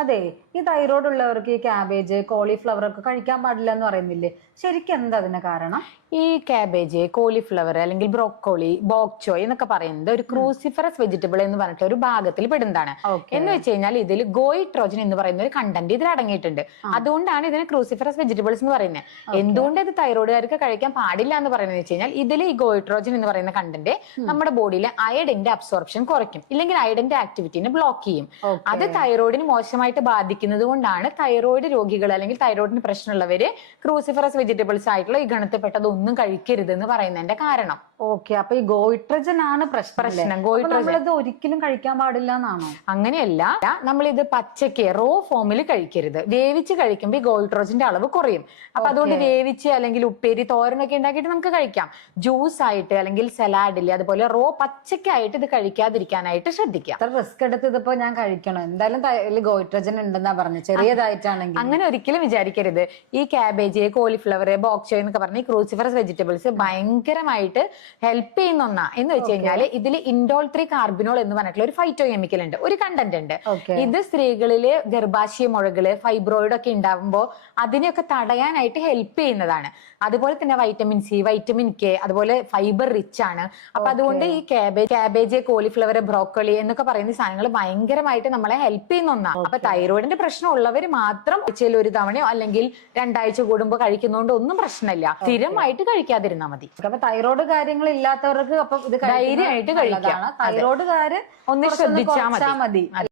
അതെ, ഈ തൈറോയ്ഡ് ഉള്ളവർക്ക് ഈ ക്യാബേജ്, കോളിഫ്ലവർ ഒക്കെ കഴിക്കാൻ പാടില്ല എന്ന് പറയുന്നില്ലേ? ശരിക്കും എന്താ അതിന് കാരണം? ഈ കാബേജ്, കോളിഫ്ലവർ അല്ലെങ്കിൽ ബ്രോക്കോളി, ബോക്ചോയ് എന്നൊക്കെ പറയുന്നത് ഒരു ക്രൂസിഫറസ് വെജിറ്റബിൾ എന്ന് പറഞ്ഞിട്ട് ഒരു ഭാഗത്തിൽ പെടുന്നതാണ്. ഓക്കെ. എന്ന് വെച്ച് കഴിഞ്ഞാൽ ഇതിൽ ഗോയിട്രോജൻ എന്ന് പറയുന്ന ഒരു കണ്ടന്റ് ഇതിൽ അടങ്ങിയിട്ടുണ്ട്. അതുകൊണ്ടാണ് ഇതിന് ക്രൂസിഫറസ് വെജിറ്റബിൾസ് എന്ന് പറയുന്നത്. എന്തുകൊണ്ട് ഇത് തൈറോയിഡുകാർക്ക് കഴിക്കാൻ പാടില്ല എന്ന് പറയുന്നത് വെച്ച് കഴിഞ്ഞാൽ ഇതിൽ ഈ ഗോയിട്രോജൻ എന്ന് പറയുന്ന കണ്ടന്റ് നമ്മുടെ ബോഡിയിലെ അയഡിന്റെ അബ്സോർപ്ഷൻ കുറയ്ക്കും, ഇല്ലെങ്കിൽ അയഡിന്റെ ആക്ടിവിറ്റിനെ ബ്ലോക്ക് ചെയ്യും. അത് തൈറോയിഡിന് മോശമായിട്ട് ബാധിക്കുന്നത് കൊണ്ടാണ് തൈറോയിഡ് രോഗികൾ അല്ലെങ്കിൽ തൈറോയിഡിന് പ്രശ്നമുള്ളവര് ക്രൂസിഫറസ് വെജിറ്റബിൾസ് ആയിട്ടുള്ള ഈ ഗണത്തിൽപ്പെട്ടതൊന്നും കഴിക്കരുത് എന്ന് പറയുന്നതിന്റെ കാരണം. ഓക്കെ, അപ്പൊ ഈ ഗോയിട്രജൻ ആണ് പ്രശ്നം. നമ്മളിത് ഒരിക്കലും കഴിക്കാൻ പാടില്ല എന്നാണോ? അങ്ങനെയല്ല, നമ്മളിത് പച്ചക്ക് റോ ഫോമിൽ കഴിക്കരുത്. വേവിച്ച് കഴിക്കുമ്പോൾ ഈ ഗോയിട്രോജന്റെ അളവ് കുറയും. അപ്പൊ അതുകൊണ്ട് വേവിച്ച് അല്ലെങ്കിൽ ഉപ്പേരി, തോരനൊക്കെ ഉണ്ടാക്കിയിട്ട് നമുക്ക് കഴിക്കാം. ജ്യൂസ് ആയിട്ട് അല്ലെങ്കിൽ സലാഡിൽ അതുപോലെ റോ പച്ചക്കായിട്ട് ഇത് കഴിക്കാതിരിക്കാനായിട്ട് ശ്രദ്ധിക്കാം. റിസ്ക് എടുത്ത് ഇതിപ്പോ ഞാൻ കഴിക്കണം, എന്തായാലും ഗോയിട്രജൻ ഉണ്ടെന്നാ പറഞ്ഞു, ചെറിയതായിട്ടാണെങ്കിൽ. അങ്ങനെ ഒരിക്കലും വിചാരിക്കരുത്. ഈ കാബേജ്, കോളിഫ്ലവർ, ബോക്ചോയ് എന്നൊക്കെ പറഞ്ഞ ഈ ക്രൂസിഫറസ് വെജിറ്റബിൾസ് ഭയങ്കരമായിട്ട് ഹെൽപ്പ് ചെയ്യുന്ന ഒന്നാ. എന്ന് വെച്ച് കഴിഞ്ഞാല് ഇതിൽ ഇൻഡോൾ 3 കാർബിനോൾ എന്ന് പറഞ്ഞിട്ടുള്ള ഒരു ഫൈറ്റോ കെമിക്കൽ ഉണ്ട്, ഒരു കണ്ടന്റ് ഉണ്ട്. ഇത് സ്ത്രീകളില് ഗർഭാശയ മുഴകള്, ഫൈബ്രോയിഡ് ഒക്കെ ഉണ്ടാവുമ്പോൾ അതിനെയൊക്കെ തടയാനായിട്ട് ഹെൽപ്പ് ചെയ്യുന്നതാണ്. അതുപോലെ തന്നെ വൈറ്റമിൻ സി, വൈറ്റമിൻ കെ, അതുപോലെ ഫൈബർ റിച്ച് ആണ്. അപ്പൊ അതുകൊണ്ട് ഈ കാബേജ്, കോളിഫ്ലവർ, ബ്രോക്കോളി എന്നൊക്കെ പറയുന്ന സാധനങ്ങൾ ഭയങ്കരമായിട്ട് നമ്മളെ ഹെൽപ്പ് ചെയ്യുന്ന ഒന്നാണ്. അപ്പൊ തൈറോയിഡിന്റെ പ്രശ്നം ഉള്ളവർ മാത്രം ആഴ്ചയിൽ ഒരു തവണയോ അല്ലെങ്കിൽ 2 ആഴ്ച കൂടുമ്പോൾ കഴിക്കുന്നതുകൊണ്ട് ഒന്നും പ്രശ്നമില്ല. സ്ഥിരമായിട്ട് കഴിക്കാതിരുന്നാൽ മതി. അപ്പൊ തൈറോയ്ഡ് കാര്യങ്ങൾ ഇല്ലാത്തവർക്ക് അപ്പൊ ഇത് ധൈര്യമായിട്ട് കഴിക്കാം. തൈറോയ്ഡുകാര് ഒന്ന് ശ്രദ്ധിച്ചാൽ മതി.